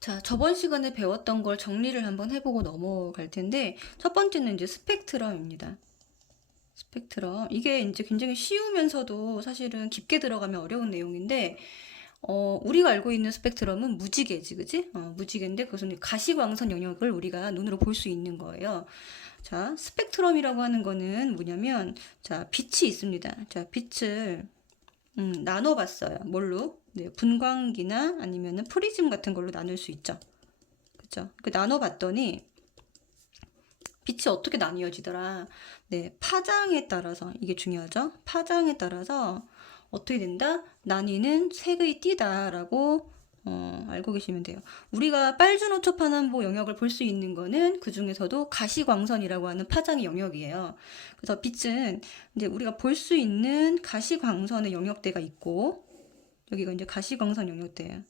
자, 저번 시간에 배웠던 걸 정리를 한번 해보고 넘어갈 텐데, 첫 번째는 이제 스펙트럼입니다. 스펙트럼. 이게 이제 굉장히 쉬우면서도 사실은 깊게 들어가면 어려운 내용인데, 우리가 알고 있는 스펙트럼은 무지개지, 그지? 무지개인데, 그것은 가시광선 영역을 우리가 눈으로 볼 수 있는 거예요. 자, 스펙트럼이라고 하는 거는 뭐냐면, 자, 빛이 있습니다. 자, 빛을, 나눠봤어요. 뭘로? 네, 분광기나 아니면은 프리즘 같은 걸로 나눌 수 있죠. 그죠? 그 나눠봤더니 빛이 어떻게 나뉘어지더라. 네, 파장에 따라서 이게 중요하죠. 파장에 따라서 어떻게 된다? 나뉘는 색의 띠다라고 알고 계시면 돼요. 우리가 빨주노초 파남보 영역을 볼 수 있는 거는 그 중에서도 가시광선이라고 하는 파장의 영역이에요. 그래서 빛은 이제 우리가 볼 수 있는 가시광선의 영역대가 있고 여기가 이제 가시광선 영역대예요.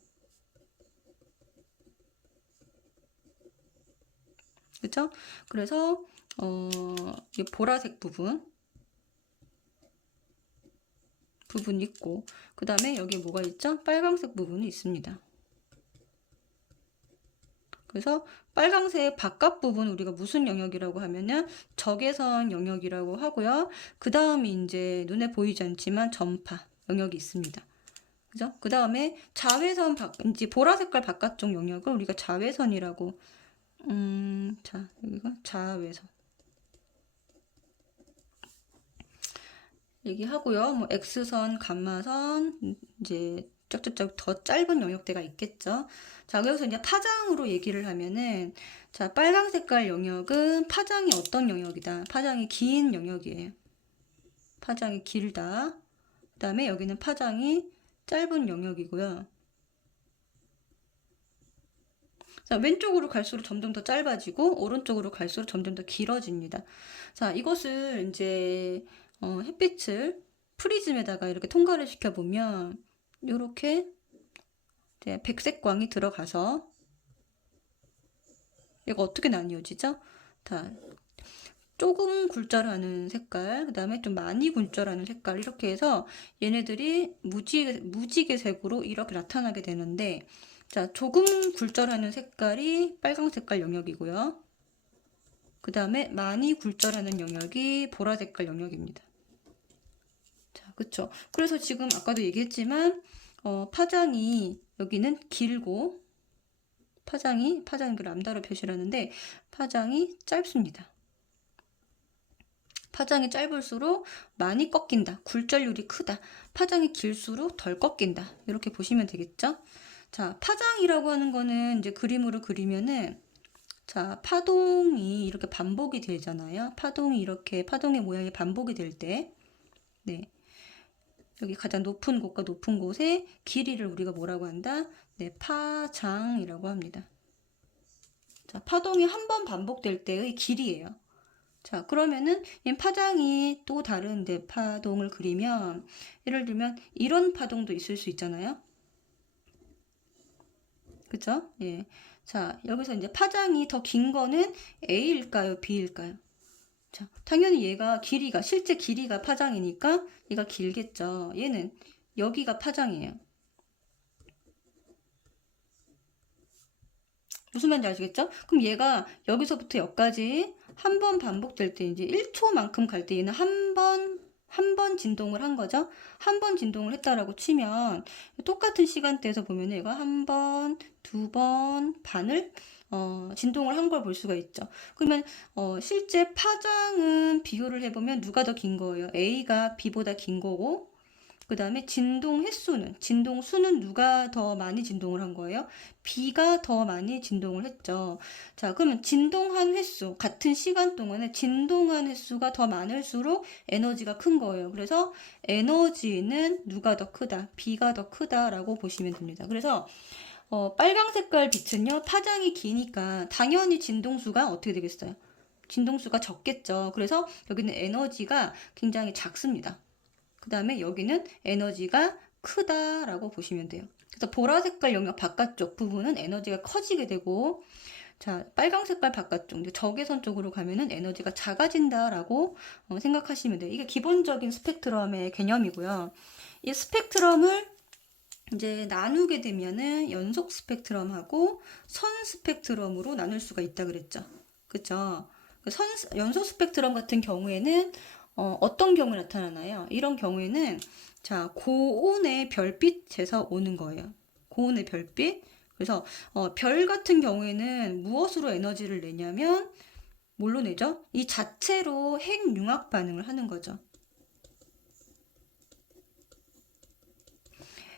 그렇죠? 그래서 이 보라색 부분 있고 그 다음에 여기 뭐가 있죠? 빨강색 부분이 있습니다. 그래서 빨강색 바깥 부분 우리가 무슨 영역이라고 하면은 적외선 영역이라고 하고요. 그 다음이 이제 눈에 보이지 않지만 전파 영역이 있습니다. 그죠? 그 다음에 자외선 이제 보라색깔 바깥쪽 영역을 우리가 자외선이라고 자 여기가 자외선 얘기하고요. 뭐 X선, 감마선, 이제 쩍쩍쩍 더 짧은 영역대가 있겠죠. 자, 여기서 이제 파장으로 얘기를 하면은 자, 빨강 색깔 영역은 파장이 어떤 영역이다. 파장이 긴 영역이에요. 파장이 길다. 그다음에 여기는 파장이 짧은 영역이고요. 자, 왼쪽으로 갈수록 점점 더 짧아지고 오른쪽으로 갈수록 점점 더 길어집니다. 자, 이것을 이제 햇빛을 프리즘에다가 이렇게 통과를 시켜보면 이렇게 백색 광이 들어가서 얘가 어떻게 나뉘어지죠? 자, 조금 굴절하는 색깔, 그 다음에 좀 많이 굴절하는 색깔 이렇게 해서 얘네들이 무지개색으로 이렇게 나타나게 되는데 자, 조금 굴절하는 색깔이 빨강 색깔 영역이고요. 그 다음에 많이 굴절하는 영역이 보라 색깔 영역입니다. 자, 그쵸. 그래서 지금 아까도 얘기했지만, 파장이 여기는 길고, 파장이 그 람다로 표시를 하는데, 파장이 짧습니다. 파장이 짧을수록 많이 꺾인다. 굴절률이 크다. 파장이 길수록 덜 꺾인다. 이렇게 보시면 되겠죠? 자, 파장이라고 하는 거는 이제 그림으로 그리면은 자, 파동이 이렇게 반복이 되잖아요. 파동이 이렇게 파동의 모양이 반복이 될 때, 네. 여기 가장 높은 곳과 높은 곳의 길이를 우리가 뭐라고 한다? 네, 파장이라고 합니다. 자, 파동이 한 번 반복될 때의 길이에요. 자, 그러면은 이 파장이 또 다른데 파동을 그리면 예를 들면 이런 파동도 있을 수 있잖아요. 그죠? 예. 자, 여기서 이제 파장이 더 긴 거는 A일까요? B일까요? 자, 당연히 얘가 실제 길이가 파장이니까 얘가 길겠죠. 얘는 여기가 파장이에요. 무슨 말인지 아시겠죠? 그럼 얘가 여기서부터 여기까지 한 번 반복될 때 이제 1초만큼 갈 때 얘는 한 번 진동을 한 거죠. 한 번 진동을 했다라고 치면 똑같은 시간대에서 보면 얘가 한 번, 두 번 반을 진동을 한 걸 볼 수가 있죠. 그러면 실제 파장은 비교를 해보면 누가 더 긴 거예요? A가 B보다 긴 거고 그 다음에 진동 수는 누가 더 많이 진동을 한 거예요? B가 더 많이 진동을 했죠. 자, 그러면 진동한 횟수, 같은 시간 동안에 진동한 횟수가 더 많을수록 에너지가 큰 거예요. 그래서 에너지는 누가 더 크다? B가 더 크다라고 보시면 됩니다. 그래서 빨강 색깔 빛은요, 파장이 기니까 당연히 진동수가 어떻게 되겠어요? 진동수가 적겠죠. 그래서 여기는 에너지가 굉장히 작습니다. 그 다음에 여기는 에너지가 크다라고 보시면 돼요. 그래서 보라 색깔 영역 바깥쪽 부분은 에너지가 커지게 되고 자, 빨강 색깔 바깥쪽, 적외선 쪽으로 가면은 에너지가 작아진다라고 생각하시면 돼요. 이게 기본적인 스펙트럼의 개념이고요. 이 스펙트럼을 이제 나누게 되면은 연속 스펙트럼하고 선 스펙트럼으로 나눌 수가 있다 그랬죠. 그쵸? 연속 스펙트럼 같은 경우에는 어떤 경우 나타나나요? 이런 경우에는 자, 고온의 별빛에서 오는 거예요. 고온의 별빛. 그래서 별 같은 경우에는 무엇으로 에너지를 내냐면 뭘로 내죠? 이 자체로 핵융합 반응을 하는 거죠.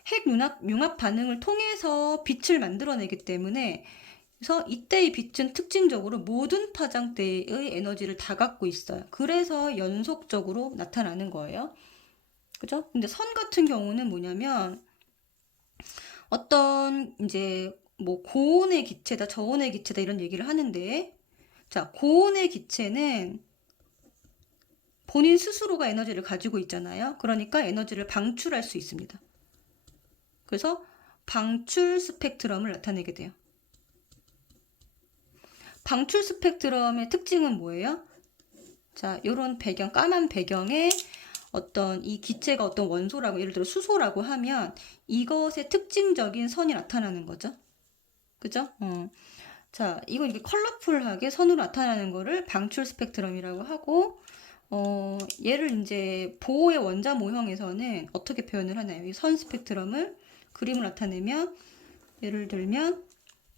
핵융합 반응을 통해서 빛을 만들어내기 때문에 그래서 이때의 빛은 특징적으로 모든 파장대의 에너지를 다 갖고 있어요. 그래서 연속적으로 나타나는 거예요. 그죠? 근데 선 같은 경우는 뭐냐면 어떤 이제 뭐 고온의 기체다, 저온의 기체다 이런 얘기를 하는데 자, 고온의 기체는 본인 스스로가 에너지를 가지고 있잖아요. 그러니까 에너지를 방출할 수 있습니다. 그래서 방출 스펙트럼을 나타내게 돼요. 방출 스펙트럼의 특징은 뭐예요? 자, 요런 배경, 까만 배경에 어떤 이 기체가 어떤 원소라고, 예를 들어 수소라고 하면 이것의 특징적인 선이 나타나는 거죠. 그죠? 자, 이거 이렇게 컬러풀하게 선으로 나타나는 거를 방출 스펙트럼이라고 하고, 얘를 이제 보호의 원자 모형에서는 어떻게 표현을 하나요? 이 선 스펙트럼을 그림을 나타내면, 예를 들면,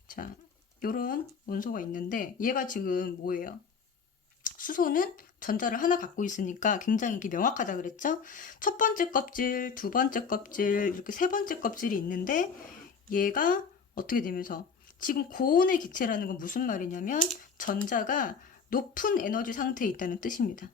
자, 요런 원소가 있는데, 얘가 지금 뭐예요? 수소는 전자를 하나 갖고 있으니까 굉장히 이게 명확하다 그랬죠? 첫 번째 껍질, 두 번째 껍질, 이렇게 세 번째 껍질이 있는데, 얘가 어떻게 되면서 지금 고온의 기체라는 건 무슨 말이냐면 전자가 높은 에너지 상태에 있다는 뜻입니다.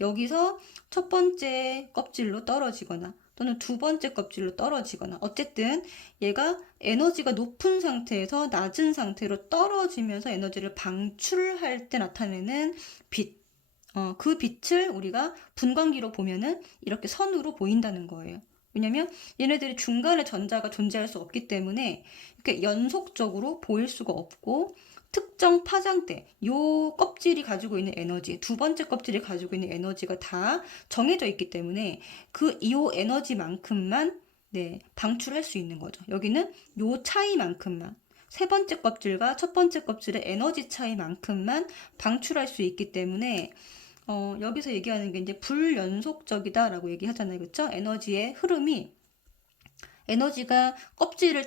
여기서 첫 번째 껍질로 떨어지거나 또는 두 번째 껍질로 떨어지거나 어쨌든 얘가 에너지가 높은 상태에서 낮은 상태로 떨어지면서 에너지를 방출할 때 나타내는 빛. 그 빛을 우리가 분광기로 보면은 이렇게 선으로 보인다는 거예요. 왜냐면 얘네들이 중간에 전자가 존재할 수 없기 때문에 이렇게 연속적으로 보일 수가 없고 특정 파장대, 요 껍질이 가지고 있는 에너지, 두 번째 껍질이 가지고 있는 에너지가 다 정해져 있기 때문에 요 에너지만큼만 네, 방출할 수 있는 거죠. 여기는 요 차이만큼만 세 번째 껍질과 첫 번째 껍질의 에너지 차이만큼만 방출할 수 있기 때문에 여기서 얘기하는 게 이제 불연속적이다라고 얘기하잖아요. 그렇죠? 에너지의 흐름이 에너지가 껍질을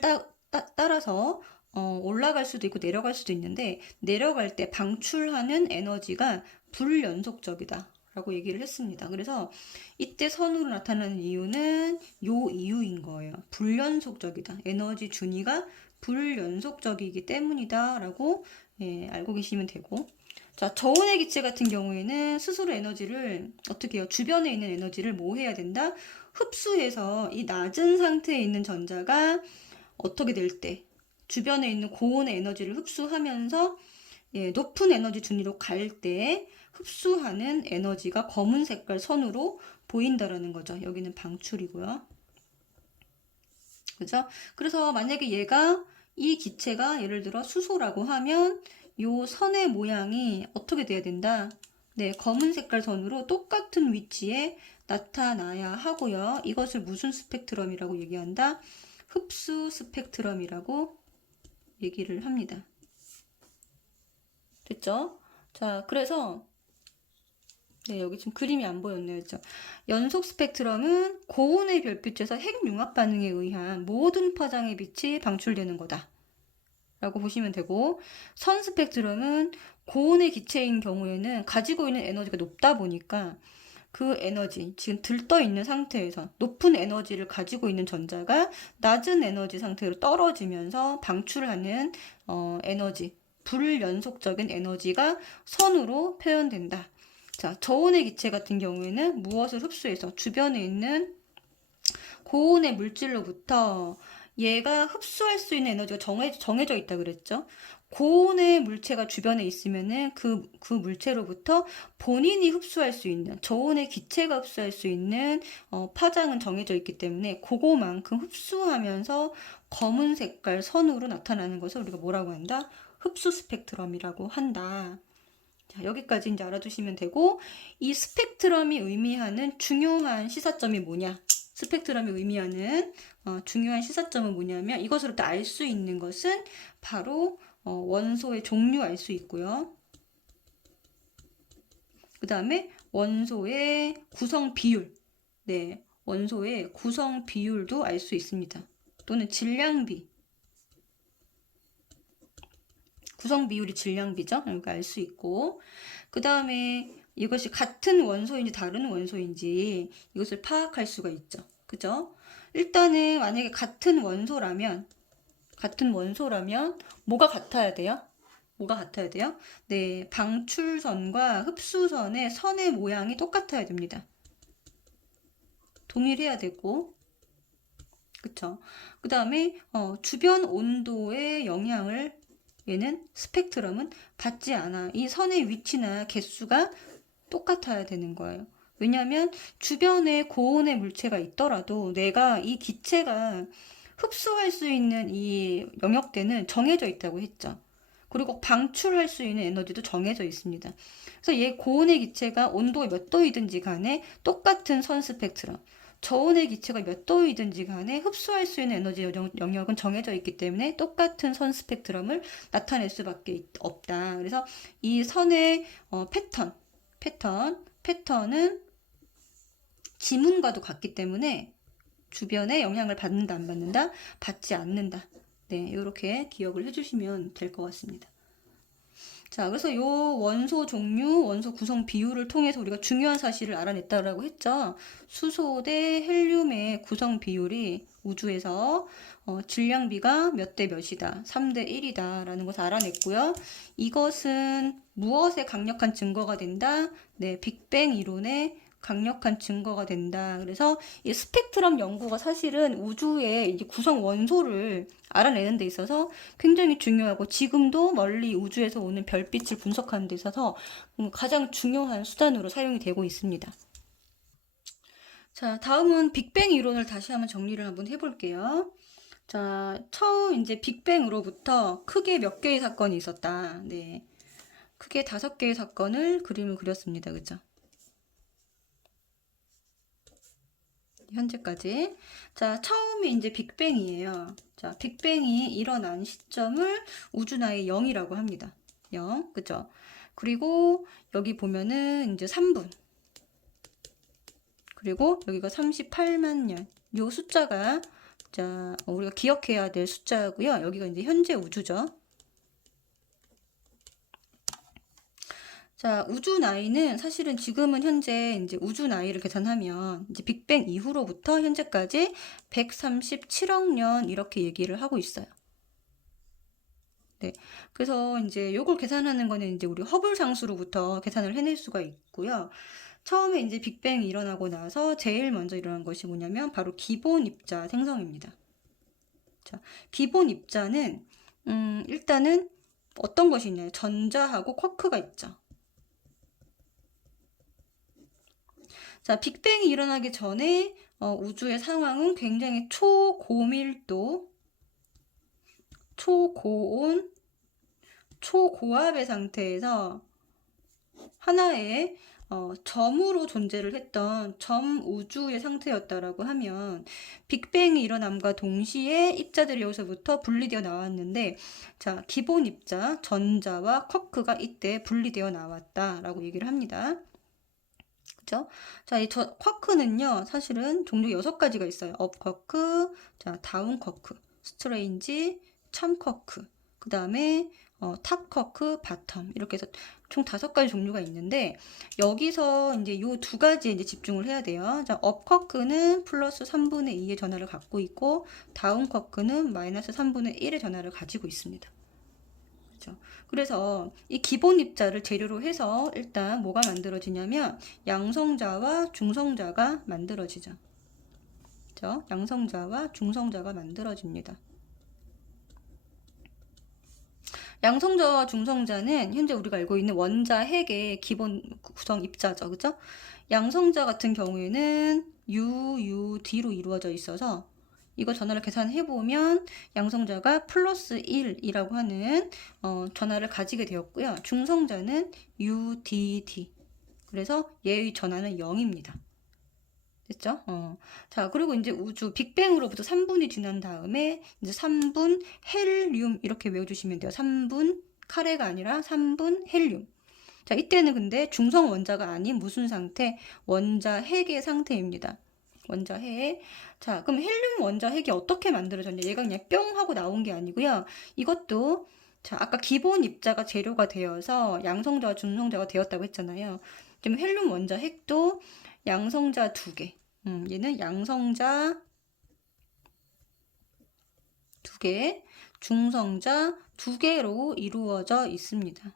따라서 올라갈 수도 있고 내려갈 수도 있는데 내려갈 때 방출하는 에너지가 불연속적이다. 라고 얘기를 했습니다. 그래서 이때 선으로 나타나는 이유는 요 이유인 거예요. 불연속적이다. 에너지 준위가 불연속적이기 때문이다. 라고 예, 알고 계시면 되고 자, 저온의 기체 같은 경우에는 스스로 에너지를 어떻게 해요? 주변에 있는 에너지를 뭐 해야 된다? 흡수해서 이 낮은 상태에 있는 전자가 어떻게 될 때 주변에 있는 고온의 에너지를 흡수하면서 예, 높은 에너지 준위로 갈 때 흡수하는 에너지가 검은 색깔 선으로 보인다라는 거죠. 여기는 방출이고요. 그죠? 그래서 만약에 얘가 이 기체가 예를 들어 수소라고 하면 요 선의 모양이 어떻게 돼야 된다? 네, 검은 색깔 선으로 똑같은 위치에 나타나야 하고요. 이것을 무슨 스펙트럼이라고 얘기한다? 흡수 스펙트럼이라고 얘기를 합니다. 됐죠? 자, 그래서 네, 여기 지금 그림이 안 보였네요. 그렇죠? 연속 스펙트럼은 고온의 별빛에서 핵융합 반응에 의한 모든 파장의 빛이 방출되는 거다. 라고 보시면 되고 선 스펙트럼은 고온의 기체인 경우에는 가지고 있는 에너지가 높다 보니까 그 에너지, 지금 들떠 있는 상태에서 높은 에너지를 가지고 있는 전자가 낮은 에너지 상태로 떨어지면서 방출하는 에너지, 불연속적인 에너지가 선으로 표현된다. 자, 저온의 기체 같은 경우에는 무엇을 흡수해서 주변에 있는 고온의 물질로부터 얘가 흡수할 수 있는 에너지가 정해져 있다 그랬죠. 고온의 물체가 주변에 있으면은 그 물체로부터 본인이 흡수할 수 있는 저온의 기체가 흡수할 수 있는 파장은 정해져 있기 때문에 그거만큼 흡수하면서 검은 색깔 선으로 나타나는 것을 우리가 뭐라고 한다? 흡수 스펙트럼이라고 한다. 자, 여기까지 이제 알아두시면 되고 이 스펙트럼이 의미하는 중요한 시사점이 뭐냐? 스펙트럼이 의미하는 중요한 시사점은 뭐냐면 이것으로부터 알 수 있는 것은 바로 원소의 종류 알 수 있고요. 그 다음에 원소의 구성 비율, 네, 원소의 구성 비율도 알 수 있습니다. 또는 질량비, 구성 비율이 질량비죠. 이렇게 알 수 있고, 그 다음에 이것이 같은 원소인지 다른 원소인지 이것을 파악할 수가 있죠. 그죠? 일단은 만약에 같은 원소라면 뭐가 같아야 돼요? 뭐가 같아야 돼요? 네, 방출선과 흡수선의 선의 모양이 똑같아야 됩니다. 동일해야 되고, 그쵸? 그 다음에 주변 온도의 영향을 얘는 스펙트럼은 받지 않아. 이 선의 위치나 개수가 똑같아야 되는 거예요. 왜냐하면 주변에 고온의 물체가 있더라도 내가 이 기체가 흡수할 수 있는 이 영역대는 정해져 있다고 했죠. 그리고 방출할 수 있는 에너지도 정해져 있습니다. 그래서 얘 고온의 기체가 온도가 몇 도이든지 간에 똑같은 선 스펙트럼, 저온의 기체가 몇 도이든지 간에 흡수할 수 있는 에너지 영역은 정해져 있기 때문에 똑같은 선 스펙트럼을 나타낼 수밖에 없다. 그래서 이 선의 패턴은 지문과도 같기 때문에 주변에 영향을 받는다, 안 받는다? 받지 않는다. 네, 이렇게 기억을 해주시면 될 것 같습니다. 자, 그래서 요 원소 종류, 원소 구성 비율을 통해서 우리가 중요한 사실을 알아냈다라고 했죠. 수소 대 헬륨의 구성 비율이 우주에서 질량비가 몇 대 몇이다, 3대 1이다 라는 것을 알아냈고요. 이것은 무엇에 강력한 증거가 된다? 네, 빅뱅 이론의 강력한 증거가 된다. 그래서 이 스펙트럼 연구가 사실은 우주의 이제 구성 원소를 알아내는 데 있어서 굉장히 중요하고 지금도 멀리 우주에서 오는 별빛을 분석하는 데 있어서 가장 중요한 수단으로 사용이 되고 있습니다. 자, 다음은 빅뱅 이론을 다시 한번 정리를 한번 해볼게요. 자, 처음 이제 빅뱅으로부터 크게 몇 개의 사건이 있었다. 네. 크게 5개의 사건을 그림을 그렸습니다. 그죠? 현재까지. 자, 처음이 이제 빅뱅이에요. 자, 빅뱅이 일어난 시점을 우주나이 0이라고 합니다. 0, 그죠? 그리고 여기 보면은 이제 3분. 그리고 여기가 38만 년. 요 숫자가 자, 우리가 기억해야 될 숫자고요. 여기가 이제 현재 우주죠. 자, 우주 나이는 사실은 지금은 현재 이제 우주 나이를 계산하면 이제 빅뱅 이후로부터 현재까지 137억 년 이렇게 얘기를 하고 있어요. 네. 그래서 이제 요걸 계산하는 거는 이제 우리 허블 상수로부터 계산을 해낼 수가 있고요. 처음에 이제 빅뱅이 일어나고 나서 제일 먼저 일어난 것이 뭐냐면 바로 기본 입자 생성입니다. 자, 기본 입자는 일단은 어떤 것이 있나요? 전자하고 쿼크가 있죠. 자, 빅뱅이 일어나기 전에 우주의 상황은 굉장히 초고밀도, 초고온, 초고압의 상태에서 하나의 점으로 존재를 했던 점 우주의 상태였다라고 하면 빅뱅이 일어남과 동시에 입자들이 여기서부터 분리되어 나왔는데 자, 기본 입자, 전자와 쿼크가 이때 분리되어 나왔다라고 얘기를 합니다. 그죠? 자, 이 쿼크는요, 사실은 종류 6가지가 있어요. 업 쿼크, 자, 다운 쿼크, 스트레인지, 참 쿼크, 그 다음에 탑 쿼크, 바텀 이렇게 해서 총 5가지 종류가 있는데 여기서 이제 요 2가지에 이제 집중을 해야 돼요. 자, 업 쿼크는 플러스 3분의 2의 전하를 갖고 있고 다운 쿼크는 마이너스 3분의 1의 전하를 가지고 있습니다. 그렇죠? 그래서 이 기본 입자를 재료로 해서 일단 뭐가 만들어지냐면 양성자와 중성자가 만들어지죠. 그렇죠? 양성자와 중성자가 만들어집니다. 양성자와 중성자는 현재 우리가 알고 있는 원자 핵의 기본 구성 입자죠. 그죠? 양성자 같은 경우에는 UUD로 이루어져 있어서 이거 전하를 계산해보면 양성자가 플러스 1이라고 하는 전하를 가지게 되었고요. 중성자는 UDD. 그래서 얘의 전하는 0입니다. 됐죠? 자, 그리고 이제 우주 빅뱅으로부터 3분이 지난 다음에 이제 3분 헬륨 이렇게 외워주시면 돼요. 3분 카레가 아니라 3분 헬륨. 자, 이때는 근데 중성 원자가 아닌 무슨 상태? 원자 핵의 상태입니다. 원자 핵. 자, 그럼 헬륨 원자 핵이 어떻게 만들어졌냐? 얘가 그냥 뿅 하고 나온 게 아니고요. 이것도 자, 아까 기본 입자가 재료가 되어서 양성자와 중성자가 되었다고 했잖아요. 그럼 헬륨 원자 핵도 양성자 2개. 얘는 양성자 2개, 중성자 2개로 이루어져 있습니다.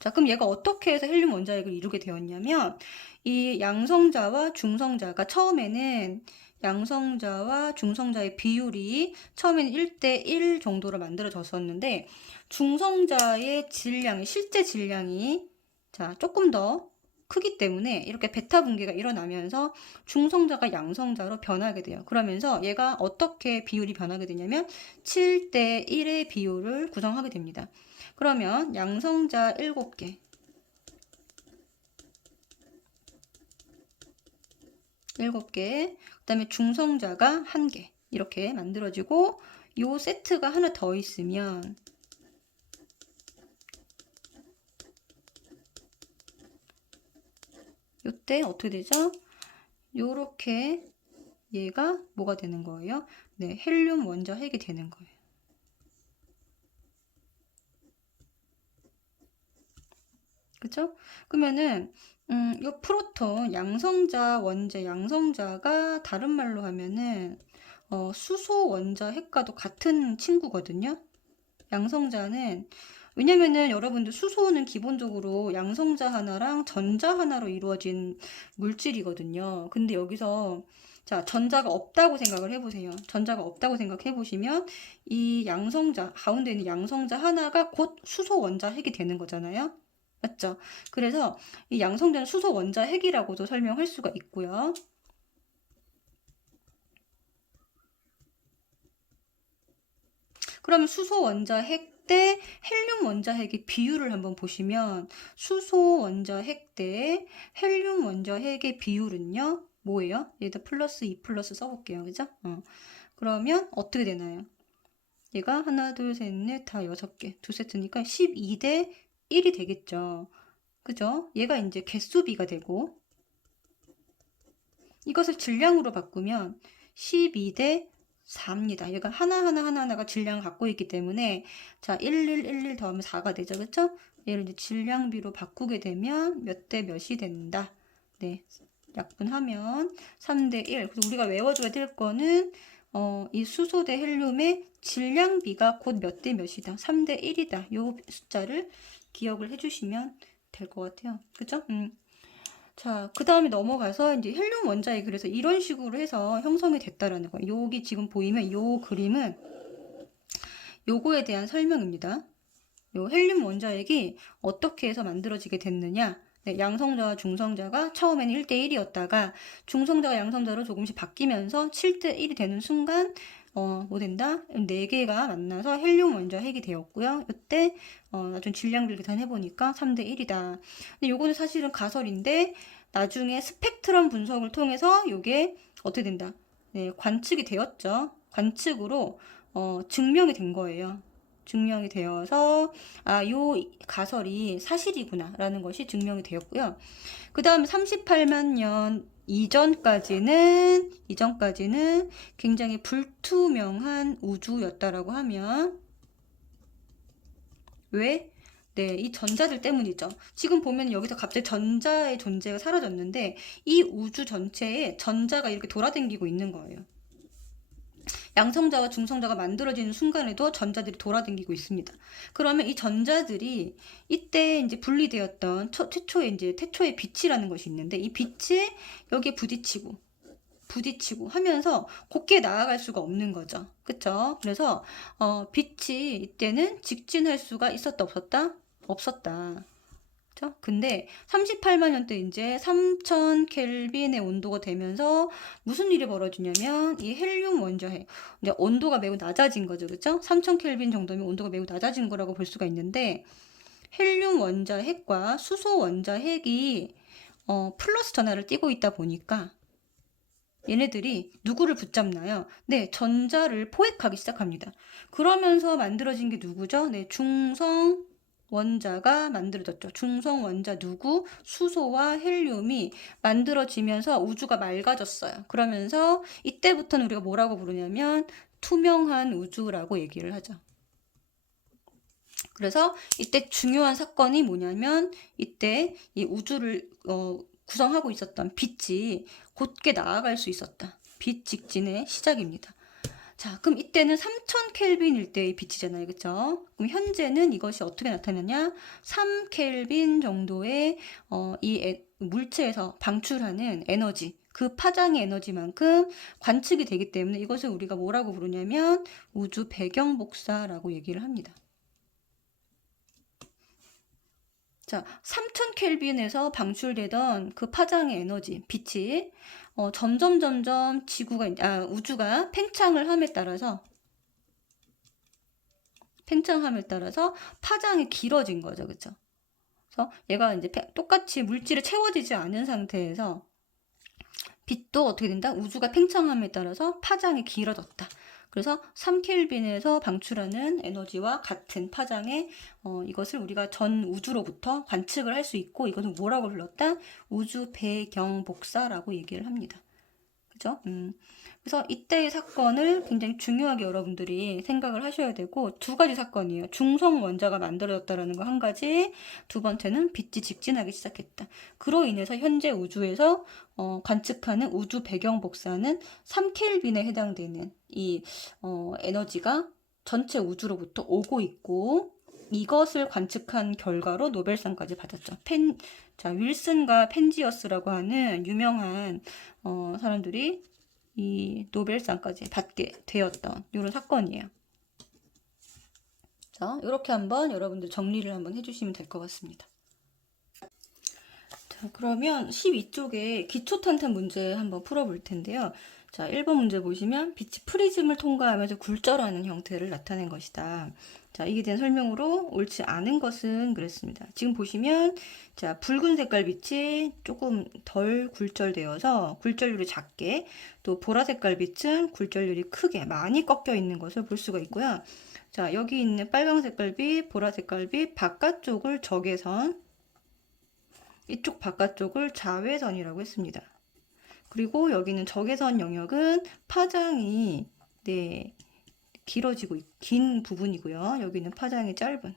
자, 그럼 얘가 어떻게 해서 헬륨 원자핵을 이루게 되었냐면 이 양성자와 중성자가 처음에는 양성자와 중성자의 비율이 처음에는 1대1 정도로 만들어졌었는데 중성자의 질량이 실제 질량이 자, 조금 더 크기 때문에 이렇게 베타 분계가 일어나면서 중성자가 양성자로 변하게 돼요. 그러면서 얘가 어떻게 비율이 변하게 되냐면 7대1의 비율을 구성하게 됩니다. 그러면 양성자 7개, 7개, 그 다음에 중성자가 1개 이렇게 만들어지고 요 세트가 하나 더 있으면 요때 어떻게 되죠? 요렇게 얘가 뭐가 되는 거예요? 네, 헬륨 원자 핵이 되는 거예요. 그죠? 그러면은 요 프로톤 양성자 원자 양성자가 다른 말로 하면은 수소 원자 핵과도 같은 친구거든요. 양성자는 왜냐면은 여러분들 수소는 기본적으로 양성자 하나랑 전자 하나로 이루어진 물질이거든요. 근데 여기서 자, 전자가 없다고 생각을 해보세요. 전자가 없다고 생각해 보시면 이 양성자 가운데 있는 양성자 하나가 곧 수소 원자 핵이 되는 거잖아요. 맞죠? 그래서 이 양성자는 수소 원자 핵이라고도 설명할 수가 있고요. 그러면 수소 원자 핵 대 헬륨 원자 핵의 비율을 한번 보시면 수소 원자 핵 대 헬륨 원자 핵의 비율은요. 뭐예요? 얘도 플러스 2 플러스 써볼게요. 그죠? 그러면 어떻게 되나요? 얘가 하나, 둘, 셋, 넷, 다 6개. 두 세트니까 12대 1이 되겠죠. 그죠? 얘가 이제 개수비가 되고 이것을 질량으로 바꾸면 12대 4입니다. 얘가 하나하나가 질량을 갖고 있기 때문에 자, 1111 더하면 4가 되죠. 그렇죠? 얘를 이제 질량비로 바꾸게 되면 몇 대 몇이 된다. 네. 약분하면 3대 1. 그래서 우리가 외워줘야 될 거는 이 수소 대 헬륨의 질량비가 곧 몇 대 몇이다. 3대 1이다. 요 숫자를 기억을 해주시면 될 것 같아요. 그죠? 자, 그 다음에 넘어가서 이제 헬륨 원자핵 그래서 이런 식으로 해서 형성이 됐다라는 거예요. 여기 지금 보이면 요 그림은 요거에 대한 설명입니다. 요 헬륨 원자핵이 어떻게 해서 만들어지게 됐느냐. 네, 양성자와 중성자가 처음에는 1대1이었다가 중성자가 양성자로 조금씩 바뀌면서 7대1이 되는 순간 뭐 된다? 4개가 만나서 헬륨 원자핵이 되었고요. 이때 나중에 질량비를 계산해보니까 3대1이다. 근데 요거는 사실은 가설인데 나중에 스펙트럼 분석을 통해서 요게 어떻게 된다? 네, 관측이 되었죠. 관측으로 증명이 된 거예요. 증명이 되어서 요 가설이 사실이구나 라는 것이 증명이 되었고요. 그 다음 38만 년 이전까지는 굉장히 불투명한 우주였다라고 하면 왜? 네, 이 전자들 때문이죠. 지금 보면 여기서 갑자기 전자의 존재가 사라졌는데 이 우주 전체에 전자가 이렇게 돌아다니고 있는 거예요. 양성자와 중성자가 만들어지는 순간에도 전자들이 돌아다니고 있습니다. 그러면 이 전자들이 이때 이제 분리되었던 태초의 빛이라는 것이 있는데 이 빛이 여기에 부딪히고 하면서 곱게 나아갈 수가 없는 거죠. 그쵸? 그래서 빛이 이때는 직진할 수가 있었다 없었다? 없었다. 그쵸? 근데 38만 년 때 이제 3000 켈빈의 온도가 되면서 무슨 일이 벌어지냐면 이 헬륨 원자핵 이제 온도가 매우 낮아진 거죠. 그쵸? 3000 켈빈 정도면 온도가 매우 낮아진 거라고 볼 수가 있는데 헬륨 원자핵과 수소 원자핵이 플러스 전하를 띠고 있다 보니까 얘네들이 누구를 붙잡나요? 네, 전자를 포획하기 시작합니다. 그러면서 만들어진 게 누구죠? 네, 중성 원자가 만들어졌죠. 중성 원자 누구? 수소와 헬륨이 만들어지면서 우주가 맑아졌어요. 그러면서 이때부터는 우리가 뭐라고 부르냐면 투명한 우주라고 얘기를 하죠. 그래서 이때 중요한 사건이 뭐냐면 이때 이 우주를 구성하고 있었던 빛이 곧게 나아갈 수 있었다. 빛 직진의 시작입니다. 자, 그럼 이때는 3000켈빈일 때의 빛이잖아요. 그쵸? 그럼 현재는 이것이 어떻게 나타나냐? 3켈빈 정도의 이 물체에서 방출하는 에너지, 그 파장의 에너지만큼 관측이 되기 때문에 이것을 우리가 뭐라고 부르냐면 우주 배경 복사라고 얘기를 합니다. 자, 3000켈빈에서 방출되던 그 파장의 에너지, 빛이 점점 우주가 팽창함에 따라서 파장이 길어진 거죠. 그쵸? 그래서 얘가 이제 똑같이 물질이 채워지지 않은 상태에서 빛도 어떻게 된다? 우주가 팽창함에 따라서 파장이 길어졌다. 그래서 3켈빈에서 방출하는 에너지와 같은 파장의 이것을 우리가 전 우주로부터 관측을 할 수 있고 이것은 뭐라고 불렀다? 우주 배경 복사라고 얘기를 합니다. 그죠? 그래서 이때의 사건을 굉장히 중요하게 여러분들이 생각을 하셔야 되고 두 가지 사건이에요. 중성 원자가 만들어졌다라는 거 한 가지, 두 번째는 빛이 직진하기 시작했다. 그로 인해서 현재 우주에서 관측하는 우주 배경 복사는 3켈빈에 해당되는 이 에너지가 전체 우주로부터 오고 있고 이것을 관측한 결과로 노벨상까지 받았죠. 윌슨과 펜지어스라고 하는 유명한 사람들이 이 노벨상까지 받게 되었던 이런 사건이에요. 자, 이렇게 한번 여러분들 정리를 한번 해주시면 될 것 같습니다. 자, 그러면 12쪽에 기초탄탄 문제 한번 풀어볼 텐데요. 자, 1번 문제 보시면 빛이 프리즘을 통과하면서 굴절하는 형태를 나타낸 것이다. 자, 이게 대한 설명으로 옳지 않은 것은 그랬습니다. 지금 보시면 자, 붉은 색깔 빛이 조금 덜 굴절되어서 굴절률이 작게, 또 보라 색깔 빛은 굴절률이 크게 많이 꺾여 있는 것을 볼 수가 있고요. 자, 여기 있는 빨강 색깔 빛, 보라 색깔 빛 바깥쪽을 적외선, 이쪽 바깥쪽을 자외선이라고 했습니다. 그리고 여기는 적외선 영역은 파장이 길어지고 긴 부분이고요. 여기는 파장이 짧은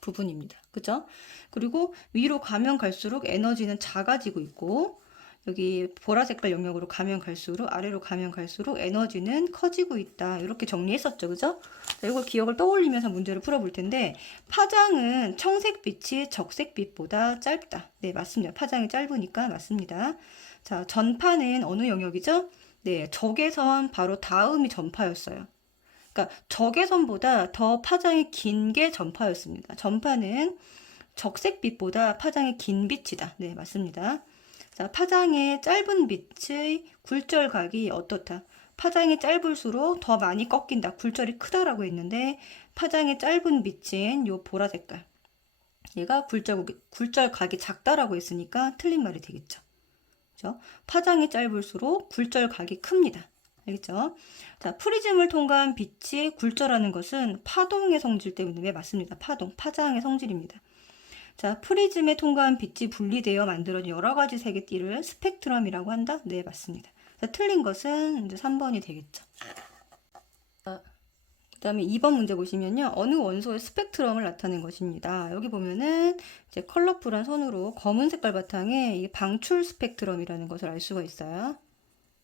부분입니다. 그죠? 그리고 위로 가면 갈수록 에너지는 작아지고 있고 여기 보라 색깔 영역으로 가면 갈수록 아래로 가면 갈수록 에너지는 커지고 있다. 이렇게 정리했었죠. 그죠? 자, 이걸 기억을 떠올리면서 문제를 풀어볼 텐데 파장은 청색빛이 적색빛보다 짧다. 네, 맞습니다. 파장이 짧으니까 맞습니다. 자, 전파는 어느 영역이죠? 네, 적외선 바로 다음이 전파였어요. 그러니까 적외선보다 더 파장이 긴 게 전파였습니다. 전파는 적색빛보다 파장이 긴 빛이다. 네, 맞습니다. 자, 파장의 짧은 빛의 굴절각이 어떻다? 파장이 짧을수록 더 많이 꺾인다. 굴절이 크다라고 했는데 파장의 짧은 빛인 요 보라 색깔. 얘가 굴절각이 작다라고 했으니까 틀린 말이 되겠죠. 그죠? 파장이 짧을수록 굴절각이 큽니다. 알겠죠? 자, 프리즘을 통과한 빛이 굴절하는 것은 파동의 성질 때문에 맞습니다. 파장의 성질입니다. 자, 프리즘에 통과한 빛이 분리되어 만들어진 여러 가지 색의 띠를 스펙트럼이라고 한다? 네, 맞습니다. 자, 틀린 것은 이제 3번이 되겠죠. 그 다음에 2번 문제 보시면요. 어느 원소의 스펙트럼을 나타낸 것입니다. 여기 보면은 이제 컬러풀한 선으로 검은 색깔 바탕에 이 방출 스펙트럼이라는 것을 알 수가 있어요.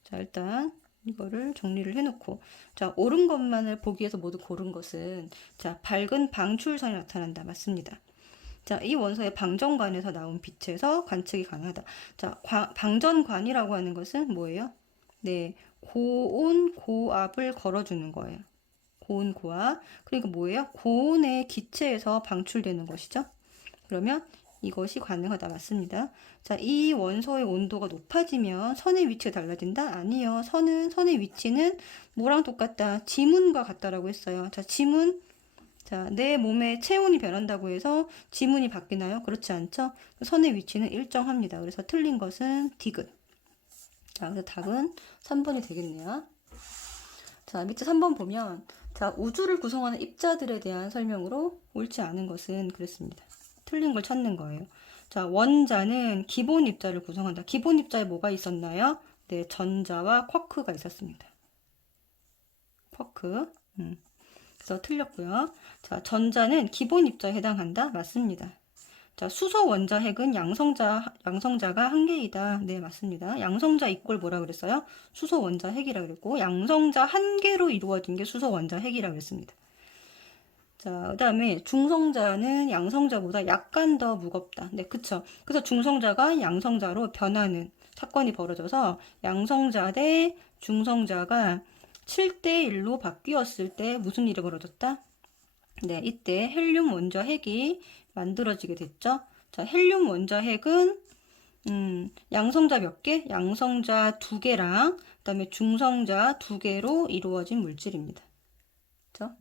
자, 일단 이거를 정리를 해놓고 자, 옳은 것만을 보기 위해서 모두 고른 것은 자, 밝은 방출선이 나타난다. 맞습니다. 자, 이 원소의 방전관에서 나온 빛에서 관측이 가능하다. 자, 방전관이라고 하는 것은 뭐예요? 네, 고온, 고압을 걸어주는 거예요. 고온, 고압. 그러니까 뭐예요? 고온의 기체에서 방출되는 것이죠. 그러면 이것이 가능하다. 맞습니다. 자, 이 원소의 온도가 높아지면 선의 위치가 달라진다? 아니요. 선의 위치는 뭐랑 똑같다? 지문과 같다라고 했어요. 자, 지문 자, 내 몸의 체온이 변한다고 해서 지문이 바뀌나요? 그렇지 않죠? 선의 위치는 일정합니다. 그래서 틀린 것은 디귿. 자, 그래서 답은 3번이 되겠네요. 자, 밑에 3번 보면, 자, 우주를 구성하는 입자들에 대한 설명으로 옳지 않은 것은 그랬습니다. 틀린 걸 찾는 거예요. 자, 원자는 기본 입자를 구성한다. 기본 입자에 뭐가 있었나요? 네, 전자와 쿼크가 있었습니다. 쿼크. 그래서 틀렸고요. 자, 전자는 기본 입자에 해당한다. 맞습니다. 자, 수소 원자 핵은 양성자가 한 개이다. 네, 맞습니다. 양성자 이꼴 뭐라 그랬어요? 수소 원자 핵이라 그랬고, 양성자 한 개로 이루어진 게 수소 원자 핵이라 그랬습니다. 자, 그 다음에 중성자는 양성자보다 약간 더 무겁다. 네, 그쵸. 그래서 중성자가 양성자로 변하는 사건이 벌어져서 양성자 대 중성자가 7대1로 바뀌었을 때 무슨 일이 벌어졌다? 네, 이때 헬륨 원자 핵이 만들어지게 됐죠. 자, 헬륨 원자 핵은 양성자 몇 개? 양성자 2개랑 그다음에 중성자 2개로 이루어진 물질입니다. 그렇죠?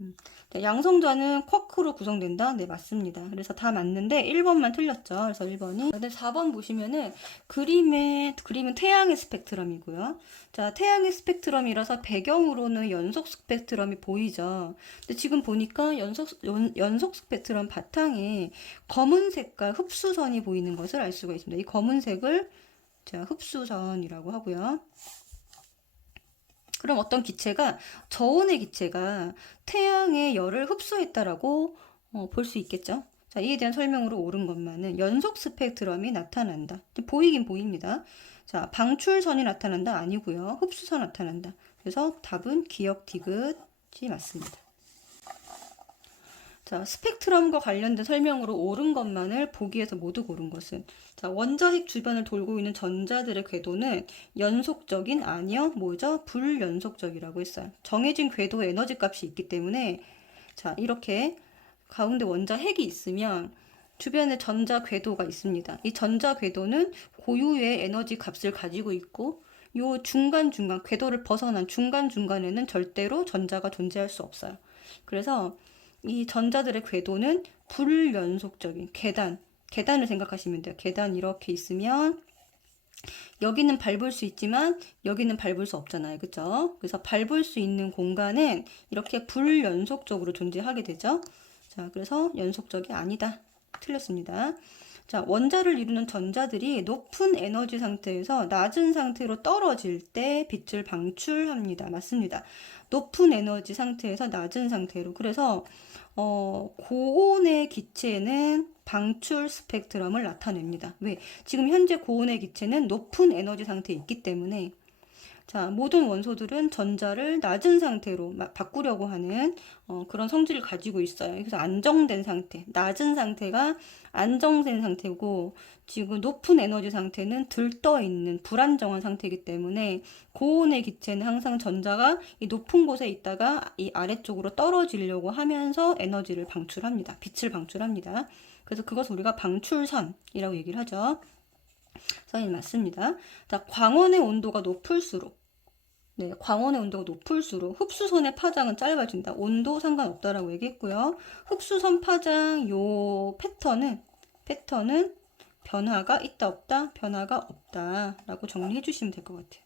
양성자는 쿼크로 구성된다? 네, 맞습니다. 그래서 다 맞는데 1번만 틀렸죠. 그래서 1번이. 근데 4번 보시면은 그림은 태양의 스펙트럼이고요. 자, 태양의 스펙트럼이라서 배경으로는 연속 스펙트럼이 보이죠. 근데 지금 보니까 연속 스펙트럼 바탕에 검은색과 흡수선이 보이는 것을 알 수가 있습니다. 이 검은색을 자, 흡수선이라고 하고요. 그럼 어떤 기체가 저온의 기체가 태양의 열을 흡수했다라고 볼 수 있겠죠. 자, 이에 대한 설명으로 옳은 것만은 연속 스펙트럼이 나타난다. 보이긴 보입니다. 자, 방출선이 나타난다 아니고요. 흡수선 나타난다. 그래서 답은 기억 디귿이 맞습니다. 자, 스펙트럼과 관련된 설명으로 옳은 것만을 보기에서 모두 고른 것은 자, 원자핵 주변을 돌고 있는 전자들의 궤도는 연속적인 아니요 뭐죠? 불연속적이라고 했어요. 정해진 궤도 에너지 값이 있기 때문에 자, 이렇게 가운데 원자핵이 있으면 주변에 전자 궤도가 있습니다. 이 전자 궤도는 고유의 에너지 값을 가지고 있고 요 중간중간 궤도를 벗어난 중간중간에는 절대로 전자가 존재할 수 없어요. 그래서 이 전자들의 궤도는 불연속적인 계단을 생각하시면 돼요. 계단 이렇게 있으면 여기는 밟을 수 있지만 여기는 밟을 수 없잖아요. 그죠? 그래서 밟을 수 있는 공간은 이렇게 불연속적으로 존재하게 되죠. 자, 그래서 연속적이 아니다. 틀렸습니다. 자, 원자를 이루는 전자들이 높은 에너지 상태에서 낮은 상태로 떨어질 때 빛을 방출합니다. 맞습니다. 높은 에너지 상태에서 낮은 상태로. 그래서 고온의 기체는 방출 스펙트럼을 나타냅니다. 왜? 지금 현재 고온의 기체는 높은 에너지 상태에 있기 때문에 자, 모든 원소들은 전자를 낮은 상태로 바꾸려고 하는 그런 성질을 가지고 있어요. 그래서 안정된 상태, 낮은 상태가 안정된 상태고 지금 높은 에너지 상태는 들떠 있는 불안정한 상태이기 때문에 고온의 기체는 항상 전자가 이 높은 곳에 있다가 이 아래쪽으로 떨어지려고 하면서 에너지를 방출합니다. 빛을 방출합니다. 그래서 그것을 우리가 방출선이라고 얘기를 하죠. 선이 맞습니다. 자, 광원의 온도가 높을수록 광원의 온도가 높을수록 흡수선의 파장은 짧아진다. 온도 상관없다라고 얘기했고요. 흡수선 파장 요 패턴은 변화가 있다 없다? 변화가 없다라고 정리해 주시면 될 것 같아요.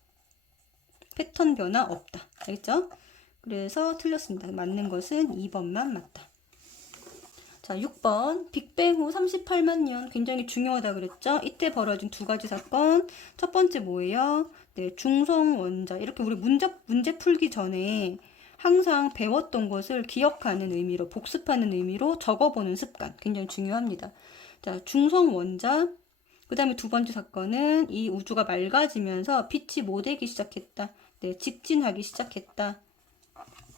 패턴 변화 없다. 알겠죠? 그래서 틀렸습니다. 맞는 것은 2번만 맞다. 자, 6번. 빅뱅 후 38만 년. 굉장히 중요하다 그랬죠? 이때 벌어진 두 가지 사건. 첫 번째 뭐예요? 네, 중성 원자. 이렇게 우리 문제 풀기 전에 항상 배웠던 것을 기억하는 의미로, 복습하는 의미로 적어보는 습관. 굉장히 중요합니다. 자, 중성 원자. 그 다음에 두 번째 사건은 이 우주가 맑아지면서 빛이 모되기 시작했다. 네, 집진하기 시작했다.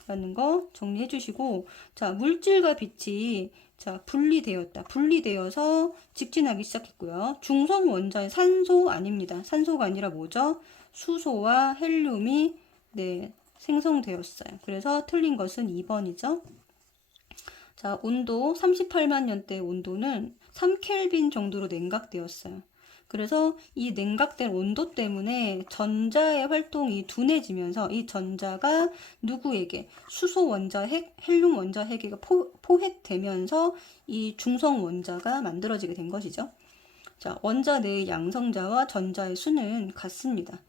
라는 거 정리해 주시고, 자, 물질과 빛이 자, 분리되어서 직진하기 시작했고요. 중성 원자의 산소 아닙니다. 산소가 아니라 뭐죠? 수소와 헬륨이 네, 생성되었어요. 그래서 틀린 것은 2번이죠. 자, 온도 38만 년대 온도는 3켈빈 정도로 냉각되었어요. 그래서 이 냉각된 온도 때문에 전자의 활동이 둔해지면서 이 전자가 누구에게 수소 원자 핵, 헬륨 원자 핵에 포획되면서 이 중성 원자가 만들어지게 된 것이죠. 자, 원자 내의 양성자와 전자의 수는 같습니다.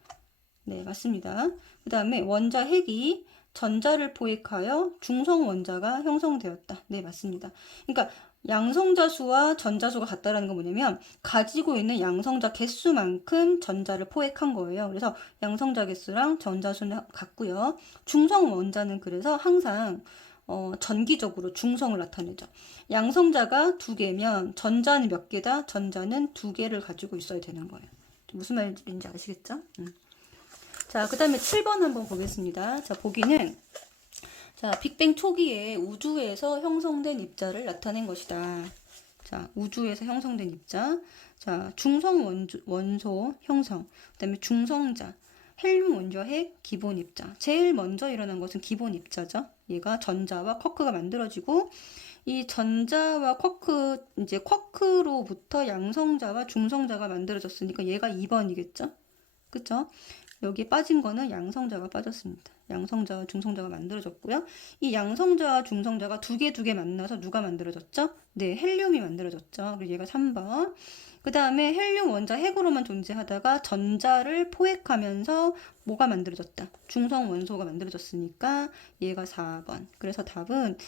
네, 맞습니다. 그 다음에 원자 핵이 전자를 포획하여 중성 원자가 형성되었다. 네, 맞습니다. 그러니까 양성자 수와 전자 수가 같다라는 건 뭐냐면 가지고 있는 양성자 개수만큼 전자를 포획한 거예요. 그래서 양성자 개수랑 전자 수는 같고요. 중성 원자는 그래서 항상 전기적으로 중성을 나타내죠. 양성자가 2개면 전자는 몇 개다? 전자는 2개를 가지고 있어야 되는 거예요. 무슨 말인지 아시겠죠? 자, 그 다음에 7번 한번 보겠습니다. 자, 보기는 자, 빅뱅 초기에 우주에서 형성된 입자를 나타낸 것이다. 자, 우주에서 형성된 입자. 자, 중성 원소 형성. 그 다음에 중성자. 헬륨 원자 핵 기본 입자. 제일 먼저 일어난 것은 기본 입자죠. 얘가 전자와 쿼크가 만들어지고 이 전자와 쿼크, 이제 쿼크로부터 양성자와 중성자가 만들어졌으니까 얘가 2번이겠죠? 그쵸? 여기 빠진 거는 양성자가 빠졌습니다. 양성자와 중성자가 만들어졌고요. 이 양성자와 중성자가 두 개 만나서 누가 만들어졌죠? 네, 헬륨이 만들어졌죠. 그리고 얘가 3번. 그 다음에 헬륨 원자 핵으로만 존재하다가 전자를 포획하면서 뭐가 만들어졌다? 중성 원소가 만들어졌으니까 얘가 4번. 그래서 답은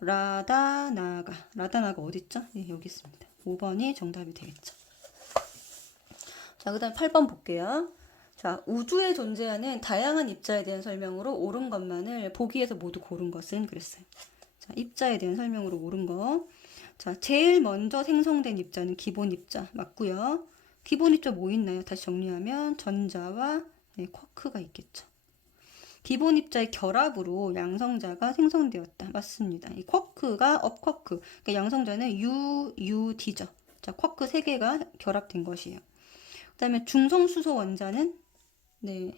라다나가 어딨죠? 네, 여기 있습니다. 5번이 정답이 되겠죠. 자, 그 다음 8번 볼게요. 자, 우주에 존재하는 다양한 입자에 대한 설명으로 옳은 것만을 보기에서 모두 고른 것은 그랬어요. 자, 입자에 대한 설명으로 옳은 거. 자, 제일 먼저 생성된 입자는 기본 입자 맞고요. 기본 입자 뭐 있나요? 다시 정리하면 전자와 쿼크가 있겠죠. 기본 입자의 결합으로 양성자가 생성되었다. 맞습니다. 이 쿼크가 업쿼크. 그러니까 양성자는 UUD죠. 자, 쿼크 3개가 결합된 것이에요. 그 다음에 중성수소 원자는 네,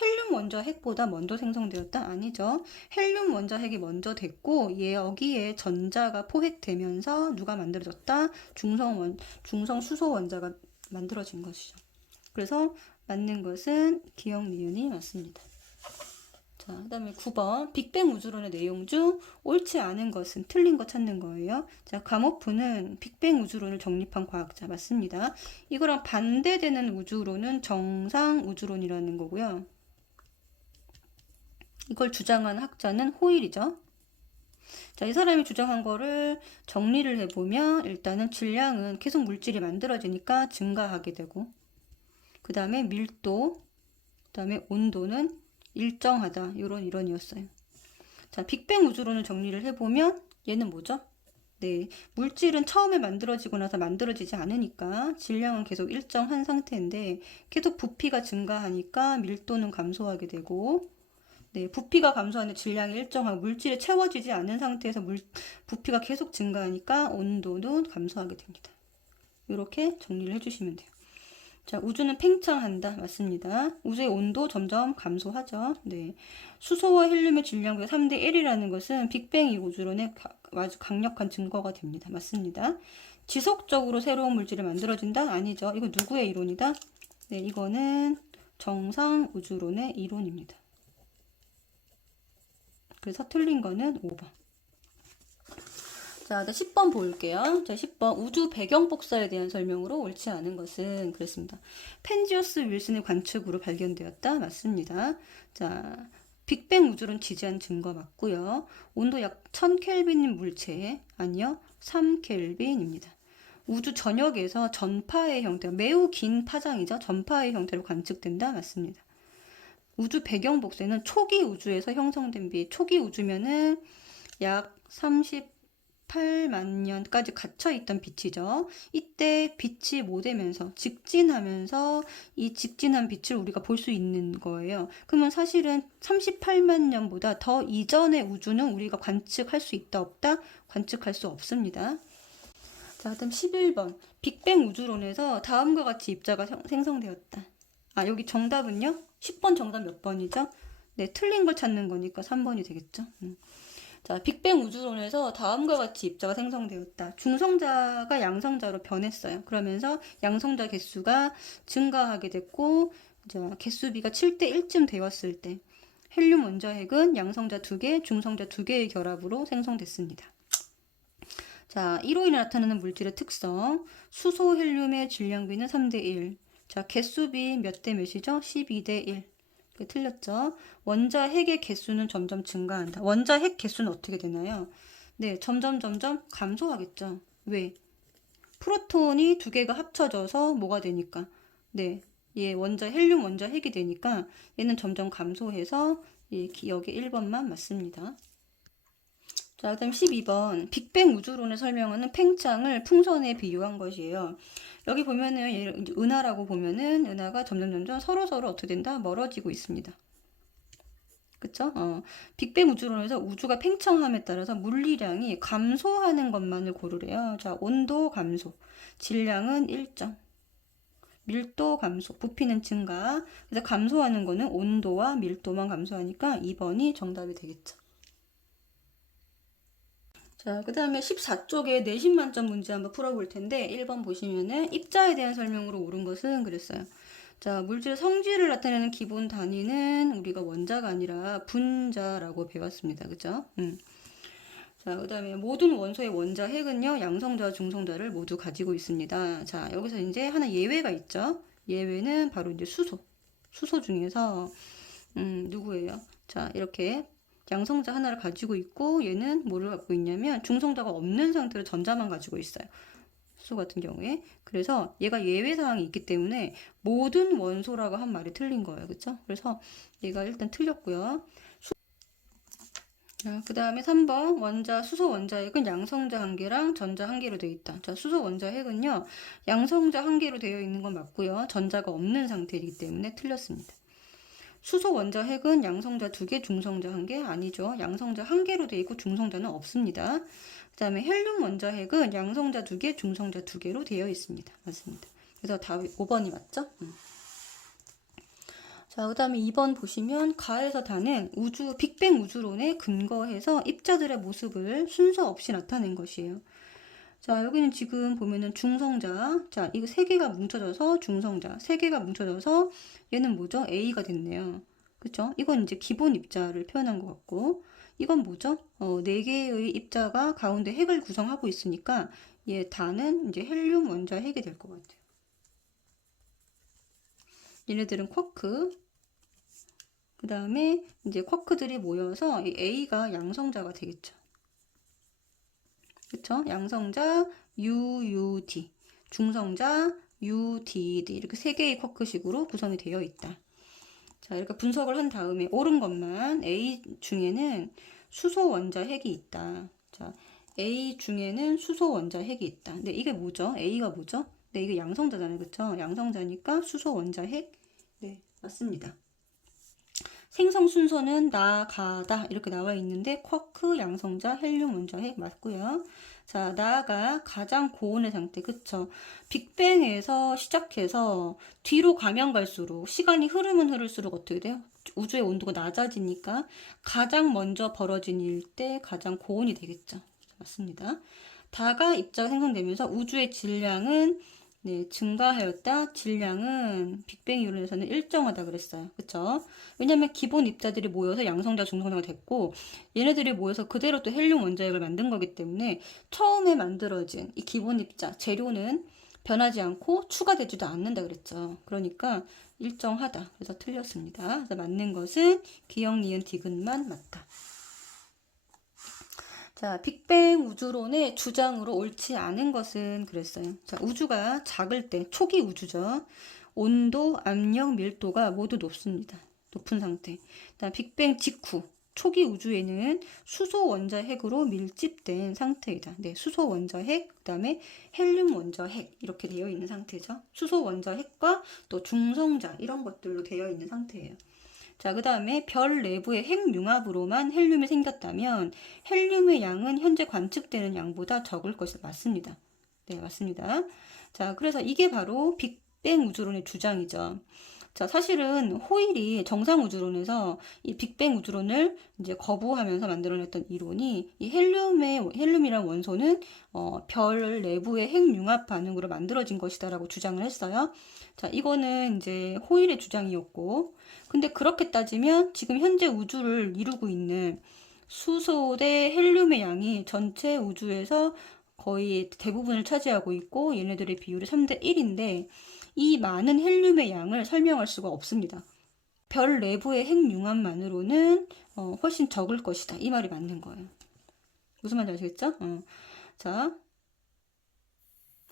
헬륨 원자 핵보다 먼저 생성되었다? 아니죠. 헬륨 원자 핵이 먼저 됐고 여기에 전자가 포획되면서 누가 만들어졌다? 중성 수소 원자가 만들어진 것이죠. 그래서 맞는 것은 기억 니은이 맞습니다. 자, 그 다음에 9번 빅뱅 우주론의 내용 중 옳지 않은 것은 틀린 거 찾는 거예요. 자, 가모프는 빅뱅 우주론을 정립한 과학자 맞습니다. 이거랑 반대되는 우주론은 정상 우주론이라는 거고요. 이걸 주장한 학자는 호일이죠. 자, 이 사람이 주장한 거를 정리를 해보면 일단은 질량은 계속 물질이 만들어지니까 증가하게 되고 그 다음에 밀도, 그 다음에 온도는 일정하다. 이런 이론이었어요. 자, 빅뱅 우주론을 정리를 해보면 얘는 뭐죠? 네, 물질은 처음에 만들어지고 나서 만들어지지 않으니까 질량은 계속 일정한 상태인데 계속 부피가 증가하니까 밀도는 감소하게 되고 네, 부피가 감소하는데 질량이 일정하고 물질이 채워지지 않은 상태에서 부피가 계속 증가하니까 온도는 감소하게 됩니다. 이렇게 정리를 해주시면 돼요. 자, 우주는 팽창한다. 맞습니다. 우주의 온도 점점 감소하죠. 네. 수소와 헬륨의 질량비가 3대 1이라는 것은 빅뱅 우주론의 아주 강력한 증거가 됩니다. 맞습니다. 지속적으로 새로운 물질이 만들어진다? 아니죠. 이거 누구의 이론이다? 네, 이거는 정상 우주론의 이론입니다. 그래서 틀린 거는 5번. 자, 10번 볼게요. 자, 10번. 우주 배경 복사에 대한 설명으로 옳지 않은 것은 그랬습니다. 펜지어스 윌슨의 관측으로 발견되었다. 맞습니다. 자, 빅뱅 우주론 지지한 증거 맞고요. 온도 약 1000켈빈인 물체, 아니요. 3켈빈입니다. 우주 전역에서 전파의 형태가 매우 긴 파장이죠. 전파의 형태로 관측된다. 맞습니다. 우주 배경 복사는 초기 우주에서 형성된 빛. 초기 우주면은 약 38만 년까지 갇혀있던 빛이죠. 이때 빛이 모되면서 직진하면서 이 직진한 빛을 우리가 볼 수 있는 거예요. 그러면 사실은 38만 년보다 더 이전의 우주는 우리가 관측할 수 있다 없다? 관측할 수 없습니다. 자, 그다음 11번 빅뱅 우주론에서 다음과 같이 입자가 생성되었다. 아, 여기 정답은요? 10번 정답 몇 번이죠? 네, 틀린 걸 찾는 거니까 3번이 되겠죠. 자, 빅뱅 우주론에서 다음과 같이 입자가 생성되었다. 중성자가 양성자로 변했어요. 그러면서 양성자 개수가 증가하게 됐고, 이제 개수비가 7대 1쯤 되었을 때 헬륨 원자핵은 양성자 2개, 중성자 2개의 결합으로 생성됐습니다. 자, 이로 인해 나타나는 물질의 특성. 수소 헬륨의 질량비는 3대 1. 자, 개수비 몇 대 몇이죠? 12대 1. 틀렸죠? 원자 핵의 개수는 점점 증가한다. 원자 핵 개수는 어떻게 되나요? 네, 점점 감소하겠죠. 왜? 프로톤이 두 개가 합쳐져서 뭐가 되니까? 네, 얘 원자 헬륨 원자 핵이 되니까 얘는 점점 감소해서 여기 1번만 맞습니다. 자, 그다음 12번. 빅뱅 우주론을 설명하는 팽창을 풍선에 비유한 것이에요. 여기 보면은 은하라고 보면은 은하가 점점 서로 어떻게 된다? 멀어지고 있습니다. 그쵸? 빅뱅 우주론에서 우주가 팽창함에 따라서 물리량이 감소하는 것만을 고르래요. 자, 온도 감소, 질량은 일정, 밀도 감소, 부피는 증가. 그래서 감소하는 거는 온도와 밀도만 감소하니까 2번이 정답이 되겠죠. 자, 그 다음에 14쪽에 내신 만점 문제 한번 풀어볼 텐데 1번 보시면은 입자에 대한 설명으로 옳은 것은 그랬어요. 자, 물질의 성질을 나타내는 기본 단위는 우리가 원자가 아니라 분자라고 배웠습니다. 그죠? 자, 그 다음에 모든 원소의 원자 핵은요, 양성자와 중성자를 모두 가지고 있습니다. 자, 여기서 이제 하나 예외가 있죠. 예외는 바로 이제 수소. 수소 중에서, 누구예요? 자, 이렇게 양성자 하나를 가지고 있고, 얘는 뭐를 갖고 있냐면, 중성자가 없는 상태로 전자만 가지고 있어요. 수소 같은 경우에. 그래서 얘가 예외 사항이 있기 때문에 모든 원소라고 한 말이 틀린 거예요. 그쵸? 그래서 얘가 일단 틀렸고요. 그 다음에 3번 수소 원자핵은 양성자 한 개랑 전자 한 개로 되어 있다. 자, 수소 원자핵은요, 양성자 한 개로 되어 있는 건 맞고요. 전자가 없는 상태이기 때문에 틀렸습니다. 수소 원자핵은 양성자 2개, 중성자 1개 아니죠. 양성자 1개로 되어 있고 중성자는 없습니다. 그 다음에 헬륨 원자핵은 양성자 2개, 중성자 2개로 되어 있습니다. 맞습니다. 그래서 답이 5번이 맞죠? 자, 그 다음에 2번 보시면 가에서 다는 빅뱅 우주론에 근거해서 입자들의 모습을 순서 없이 나타낸 것이에요. 자, 여기는 지금 보면은 중성자. 자, 이거 3개가 뭉쳐져서 중성자. 3개가 뭉쳐져서 얘는 뭐죠? A가 됐네요. 그쵸? 이건 이제 기본 입자를 표현한 것 같고, 이건 뭐죠? 4개의 입자가 가운데 핵을 구성하고 있으니까 얘 다는 이제 헬륨 원자 핵이 될 것 같아요. 얘네들은 쿼크. 그 다음에 이제 쿼크들이 모여서 이 A가 양성자가 되겠죠. 그쵸? 양성자 UUD, 중성자 UDD 이렇게 3개의 쿼크식으로 구성이 되어 있다. 자, 이렇게 분석을 한 다음에 옳은 것만 A 중에는 수소 원자 핵이 있다. 자, A 중에는 수소 원자 핵이 있다. 근데 이게 뭐죠? A가 뭐죠? 네, 이게 양성자잖아요. 그쵸? 양성자니까 수소 원자 핵. 네, 맞습니다. 생성 순서는 나가다 이렇게 나와 있는데 쿼크, 양성자, 헬륨 원자핵 맞고요. 자, 나가 가장 고온의 상태, 그쵸? 빅뱅에서 시작해서 뒤로 가면 갈수록 시간이 흐르면 흐를수록 어떻게 돼요? 우주의 온도가 낮아지니까 가장 먼저 벌어진 일 때 가장 고온이 되겠죠. 맞습니다. 다가 입자가 생성되면서 우주의 질량은 네, 증가하였다. 질량은 빅뱅 이론에서는 일정하다 그랬어요. 그쵸? 왜냐면 기본 입자들이 모여서 양성자, 중성자가 됐고 얘네들이 모여서 그대로 또 헬륨 원자핵을 만든 거기 때문에 처음에 만들어진 이 기본 입자, 재료는 변하지 않고 추가되지도 않는다 그랬죠. 그러니까 일정하다. 그래서 틀렸습니다. 그래서 맞는 것은 기역, 니은, 디귿만 맞다. 자, 빅뱅 우주론의 주장으로 옳지 않은 것은 그랬어요. 자, 우주가 작을 때, 초기 우주죠. 온도, 압력, 밀도가 모두 높습니다. 높은 상태. 그다음 빅뱅 직후, 초기 우주에는 수소 원자핵으로 밀집된 상태이다. 네, 수소 원자핵, 그다음에 헬륨 원자핵 이렇게 되어 있는 상태죠. 수소 원자핵과 또 중성자 이런 것들로 되어 있는 상태예요. 자, 그 다음에 별 내부의 핵융합으로만 헬륨이 생겼다면 헬륨의 양은 현재 관측되는 양보다 적을 것이 맞습니다. 네, 맞습니다. 자, 그래서 이게 바로 빅뱅 우주론의 주장이죠. 자, 사실은 호일이 정상 우주론에서 이 빅뱅 우주론을 이제 거부하면서 만들어냈던 이론이 이 헬륨이란 원소는 별 내부의 핵융합 반응으로 만들어진 것이다라고 주장을 했어요. 자, 이거는 이제 호일의 주장이었고, 근데 그렇게 따지면 지금 현재 우주를 이루고 있는 수소 대 헬륨의 양이 전체 우주에서 거의 대부분을 차지하고 있고 얘네들의 비율이 3대 1인데 이 많은 헬륨의 양을 설명할 수가 없습니다. 별 내부의 핵융합만으로는 훨씬 적을 것이다. 이 말이 맞는 거예요. 무슨 말인지 아시겠죠? 자,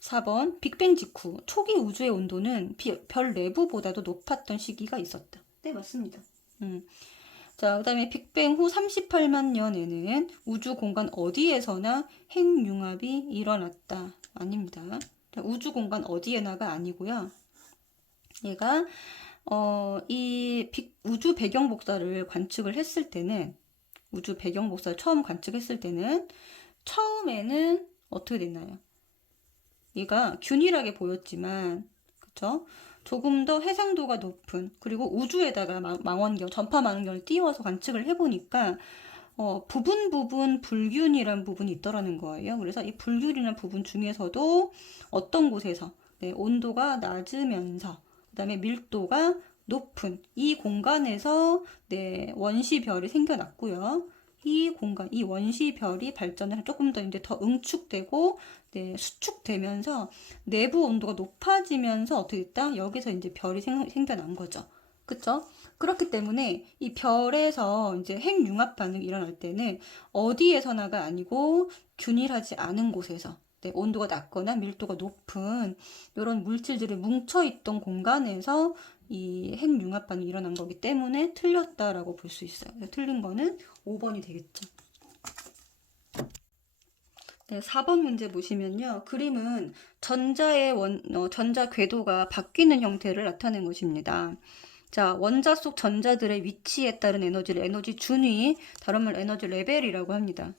4번 빅뱅 직후 초기 우주의 온도는 별 내부보다도 높았던 시기가 있었다. 네, 맞습니다. 자, 그 다음에 빅뱅 후 38만 년에는 우주 공간 어디에서나 핵융합이 일어났다. 아닙니다. 자, 우주 공간 어디에나가 아니고요. 얘가 이 우주 배경 복사를 관측을 했을 때는 우주 배경 복사를 처음 관측했을 때는 처음에는 어떻게 됐나요? 얘가 균일하게 보였지만 그쵸? 조금 더 해상도가 높은 그리고 우주에다가 망원경, 전파 망원경을 띄워서 관측을 해보니까 부분 불균이란 부분이 있더라는 거예요. 그래서 이 불균이라는 부분 중에서도 어떤 곳에서 온도가 낮으면서 그 다음에 밀도가 높은 이 공간에서 원시별이 생겨났고요. 이 공간, 이 원시별이 발전을 조금 더 이제 더 응축되고 수축되면서 내부 온도가 높아지면서 어떻게 됐다? 여기서 이제 별이 생겨난 거죠. 그쵸? 그렇기 때문에 이 별에서 이제 핵융합 반응이 일어날 때는 어디에서나가 아니고 균일하지 않은 곳에서 온도가 낮거나 밀도가 높은 이런 물질들이 뭉쳐있던 공간에서 이 핵융합 반응이 일어난 거기 때문에 틀렸다라고 볼 수 있어요. 틀린 거는 5번이 되겠죠. 네, 4번 문제 보시면요. 그림은 전자의 전자 궤도가 바뀌는 형태를 나타낸 것입니다. 자, 원자 속 전자들의 위치에 따른 에너지를 에너지 준위, 다른 말 에너지 레벨이라고 합니다.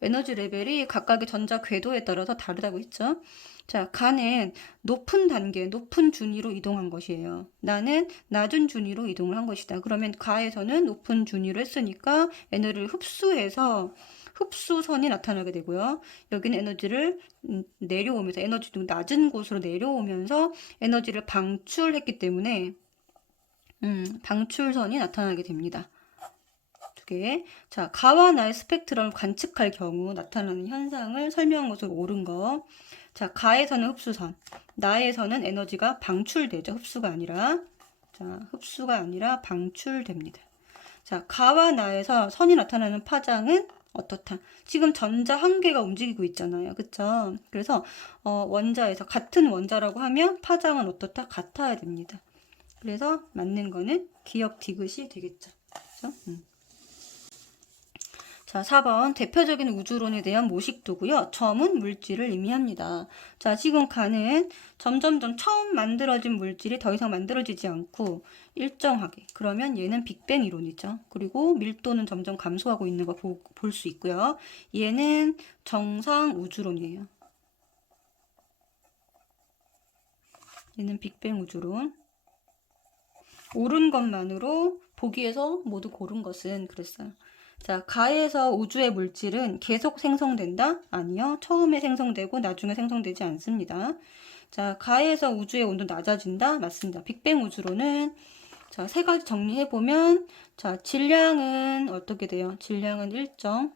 에너지 레벨이 각각의 전자 궤도에 따라서 다르다고 했죠. 자, 가는 높은 단계, 높은 준위로 이동한 것이에요. 나는 낮은 준위로 이동을 한 것이다. 그러면 가에서는 높은 준위로 했으니까 에너지를 흡수해서 흡수선이 나타나게 되고요. 여기는 에너지를 내려오면서 에너지도 낮은 곳으로 내려오면서 에너지를 방출했기 때문에 방출선이 나타나게 됩니다. 두 개. 자, 가와 나의 스펙트럼을 관측할 경우 나타나는 현상을 설명한 것으로 옳은 거. 자, 가에서는 흡수선, 나에서는 에너지가 방출되죠. 흡수가 아니라. 자, 흡수가 아니라 방출됩니다. 자, 가와 나에서 선이 나타나는 파장은 어떻다? 지금 전자 한 개가 움직이고 있잖아요. 그쵸? 그래서 원자에서 같은 원자라고 하면 파장은 어떻다? 같아야 됩니다. 그래서 맞는 거는 기역 디귿이 되겠죠. 그렇죠? 자, 4번 대표적인 우주론에 대한 모식도고요. 점은 물질을 의미합니다. 자, 지금 가는 점점점 처음 만들어진 물질이 더 이상 만들어지지 않고 일정하게. 그러면 얘는 빅뱅 이론이죠. 그리고 밀도는 점점 감소하고 있는 거 볼 수 있고요. 얘는 정상 우주론이에요. 얘는 빅뱅 우주론. 옳은 것만으로 보기에서 모두 고른 것은 그랬어요. 자, 가에서 우주의 물질은 계속 생성된다? 아니요. 처음에 생성되고 나중에 생성되지 않습니다. 자, 가에서 우주의 온도 낮아진다? 맞습니다. 빅뱅 우주로는 자, 세 가지 정리해보면 자, 질량은 어떻게 돼요? 질량은 일정,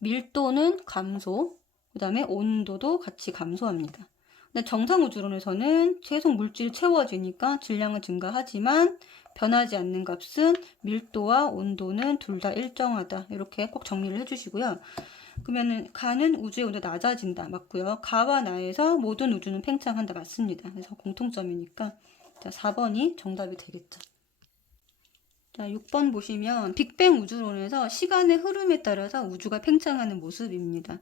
밀도는 감소, 그 다음에 온도도 같이 감소합니다. 근데 정상 우주론에서는 계속 물질이 채워지니까 질량은 증가하지만 변하지 않는 값은 밀도와 온도는 둘 다 일정하다. 이렇게 꼭 정리를 해주시고요. 그러면은 가는 우주의 온도 낮아진다. 맞고요. 가와 나에서 모든 우주는 팽창한다. 맞습니다. 그래서 공통점이니까 자, 4번이 정답이 되겠죠. 자, 6번 보시면 빅뱅 우주론에서 시간의 흐름에 따라서 우주가 팽창하는 모습입니다.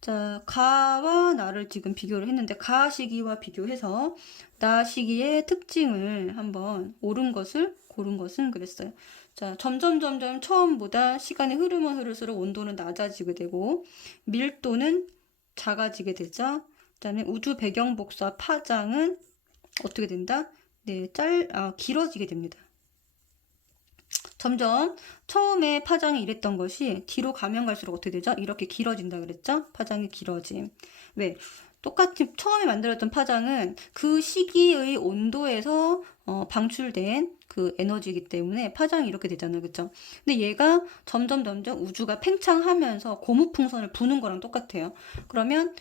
자, 가와 나를 지금 비교를 했는데 가 시기와 비교해서 나 시기의 특징을 한번 옳은 것을 고른 것은 그랬어요. 자, 점점 처음보다 시간의 흐르면 흐를수록 온도는 낮아지게 되고 밀도는 작아지게 되죠. 그 다음에 우주 배경 복사 파장은 어떻게 된다? 네, 길어지게 됩니다. 점점 처음에 파장이 이랬던 것이 뒤로 가면 갈수록 어떻게 되죠? 이렇게 길어진다 그랬죠? 파장이 길어짐. 왜? 똑같이 처음에 만들었던 파장은 그 시기의 온도에서 방출된 그 에너지이기 때문에 파장이 이렇게 되잖아요. 그쵸? 근데 얘가 점점 우주가 팽창하면서 고무풍선을 부는 거랑 똑같아요. 그러면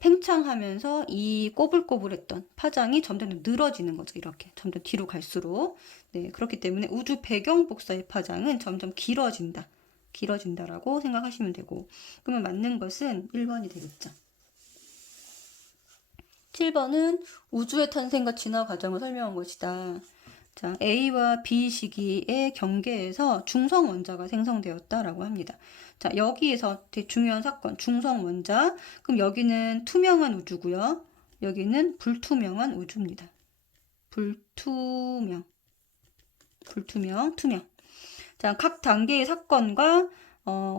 팽창하면서 이 꼬불꼬불했던 파장이 점점 늘어지는 거죠. 이렇게 점점 뒤로 갈수록. 네, 그렇기 때문에 우주 배경 복사의 파장은 점점 길어진다라고 생각하시면 되고, 그러면 맞는 것은 1번이 되겠죠. 7번은 우주의 탄생과 진화 과정을 설명한 것이다. 자, A와 B 시기의 경계에서 중성 원자가 생성되었다라고 합니다. 자, 여기에서 되게 중요한 사건, 중성 원자. 그럼 여기는 투명한 우주고요. 여기는 불투명한 우주입니다. 투명. 자, 각 단계의 사건과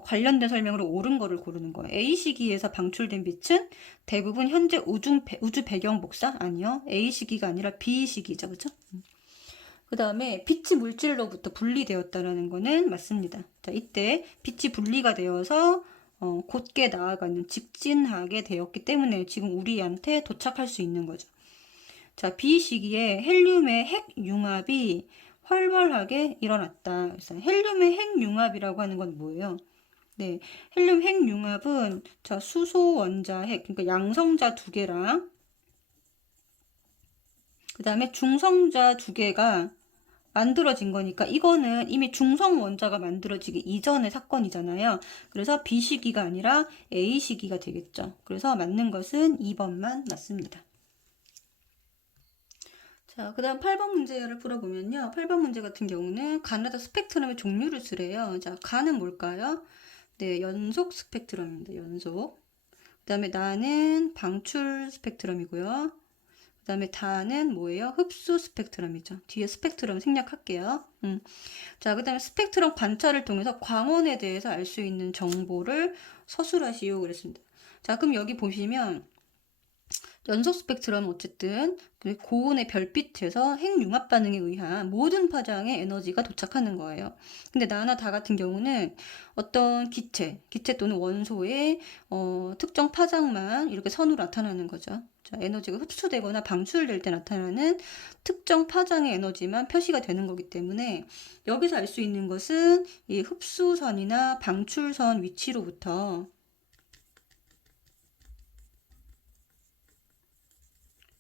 관련된 설명으로 옳은 거를 고르는 거예요. A 시기에서 방출된 빛은 대부분 현재 우주 배경 복사? 아니요. A 시기가 아니라 B 시기죠. 그죠? 그 다음에 빛이 물질로부터 분리되었다라는 거는 맞습니다. 자, 이때 빛이 분리가 되어서 곧게 나아가는 직진하게 되었기 때문에 지금 우리한테 도착할 수 있는 거죠. 자, B 시기에 헬륨의 핵융합이 활발하게 일어났다. 그래서 헬륨의 핵융합이라고 하는 건 뭐예요? 네, 헬륨 핵융합은 자, 수소 원자 핵, 그러니까 양성자 두 개랑 그 다음에 중성자 두 개가 만들어진 거니까 이거는 이미 중성 원자가 만들어지기 이전의 사건이잖아요. 그래서 B 시기가 아니라 A 시기가 되겠죠. 그래서 맞는 것은 2번만 맞습니다. 자, 그 다음 8번 문제를 풀어보면요. 8번 문제 같은 경우는 가나다 스펙트럼의 종류를 쓰래요. 자, 가는 뭘까요? 네, 연속 스펙트럼입니다. 연속. 그 다음에 나는 방출 스펙트럼이고요. 그 다음에 다는 뭐예요? 흡수 스펙트럼이죠. 뒤에 스펙트럼 생략할게요. 자, 그 다음에 스펙트럼 관찰을 통해서 광원에 대해서 알 수 있는 정보를 서술하시오 그랬습니다. 자, 그럼 여기 보시면 연속 스펙트럼은 어쨌든 고온의 별빛에서 핵융합 반응에 의한 모든 파장의 에너지가 도착하는 거예요. 근데 나나 다 같은 경우는 어떤 기체 또는 원소의 특정 파장만 이렇게 선으로 나타나는 거죠. 자, 에너지가 흡수되거나 방출될 때 나타나는 특정 파장의 에너지만 표시가 되는 거기 때문에 여기서 알 수 있는 것은 이 흡수선이나 방출선 위치로부터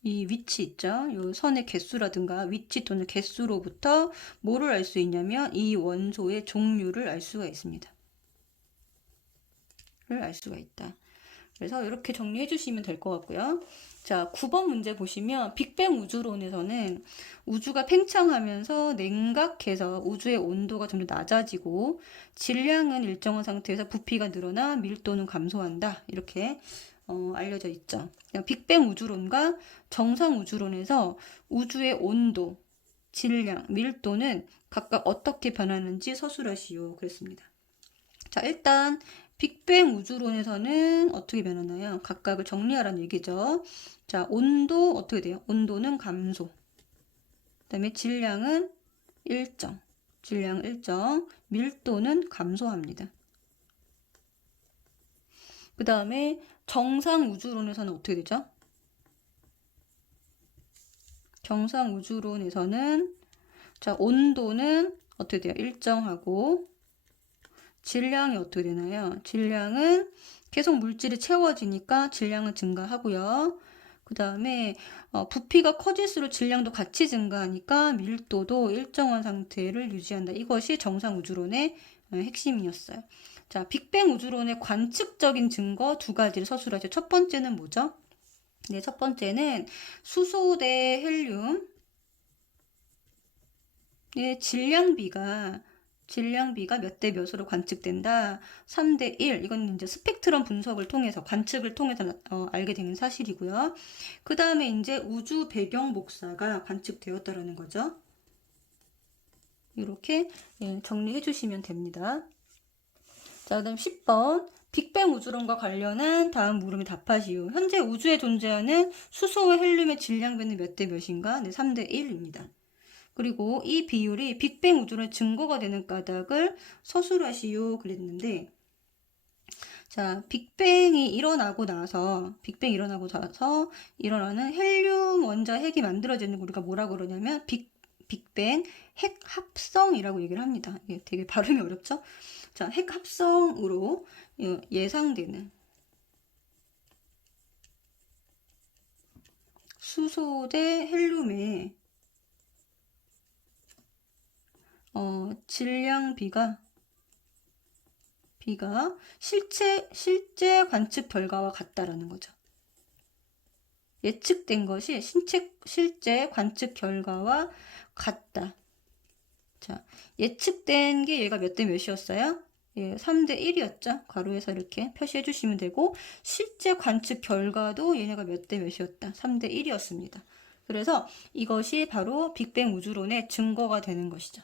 이 위치 있죠? 요 선의 개수라든가 위치 또는 개수로부터 뭐를 알 수 있냐면 이 원소의 종류를 알 수가 있습니다. 알 수가 있다. 그래서 이렇게 정리해 주시면 될 것 같고요. 자, 9번 문제 보시면 빅뱅 우주론에서는 우주가 팽창하면서 냉각해서 우주의 온도가 좀 더 낮아지고 질량은 일정한 상태에서 부피가 늘어나 밀도는 감소한다. 이렇게 알려져 있죠. 빅뱅 우주론과 정상 우주론에서 우주의 온도, 질량, 밀도는 각각 어떻게 변하는지 서술하시오. 그랬습니다. 자, 일단 빅뱅 우주론에서는 어떻게 변하나요? 각각을 정리하라는 얘기죠. 자, 온도 어떻게 돼요? 온도는 감소. 그다음에 질량은 일정. 밀도는 감소합니다. 그 다음에 정상 우주론에서는 어떻게 되죠? 정상 우주론에서는 자, 온도는 어떻게 돼요? 일정하고 질량이 어떻게 되나요? 질량은 계속 물질이 채워지니까 질량은 증가하고요. 그 다음에 부피가 커질수록 질량도 같이 증가하니까 밀도도 일정한 상태를 유지한다. 이것이 정상 우주론의 핵심이었어요. 자, 빅뱅 우주론의 관측적인 증거 두 가지를 서술하죠. 첫 번째는 뭐죠? 네, 첫 번째는 수소 대 헬륨. 네, 질량비가 몇 대 몇으로 관측된다. 3대 1. 이건 이제 스펙트럼 분석을 통해서, 관측을 통해서 알게 되는 사실이고요. 그 다음에 이제 우주 배경 복사가 관측되었다라는 거죠. 이렇게 정리해 주시면 됩니다. 자, 그 다음 10번. 빅뱅 우주론과 관련한 다음 물음에 답하시오. 현재 우주에 존재하는 수소와 헬륨의 질량배는 몇 대 몇인가? 네, 3대 1입니다. 그리고 이 비율이 빅뱅 우주론의 증거가 되는 까닭을 서술하시오 그랬는데, 자, 빅뱅이 일어나고 나서 일어나는 헬륨 원자 핵이 만들어지는 걸 우리가 뭐라 그러냐면 빅뱅 핵 합성이라고 얘기를 합니다. 이게 되게 발음이 어렵죠? 자, 핵 합성으로 예상되는 수소 대 헬륨의 질량비가 실제 관측 결과와 같다라는 거죠. 예측된 것이 실제 관측 결과와 같다. 자, 예측된 게 얘가 몇 대 몇이었어요? 예, 3대 1이었죠. 가로에서 이렇게 표시해 주시면 되고, 실제 관측 결과도 얘네가 몇 대 몇이었다. 3대 1이었습니다. 그래서 이것이 바로 빅뱅 우주론의 증거가 되는 것이죠.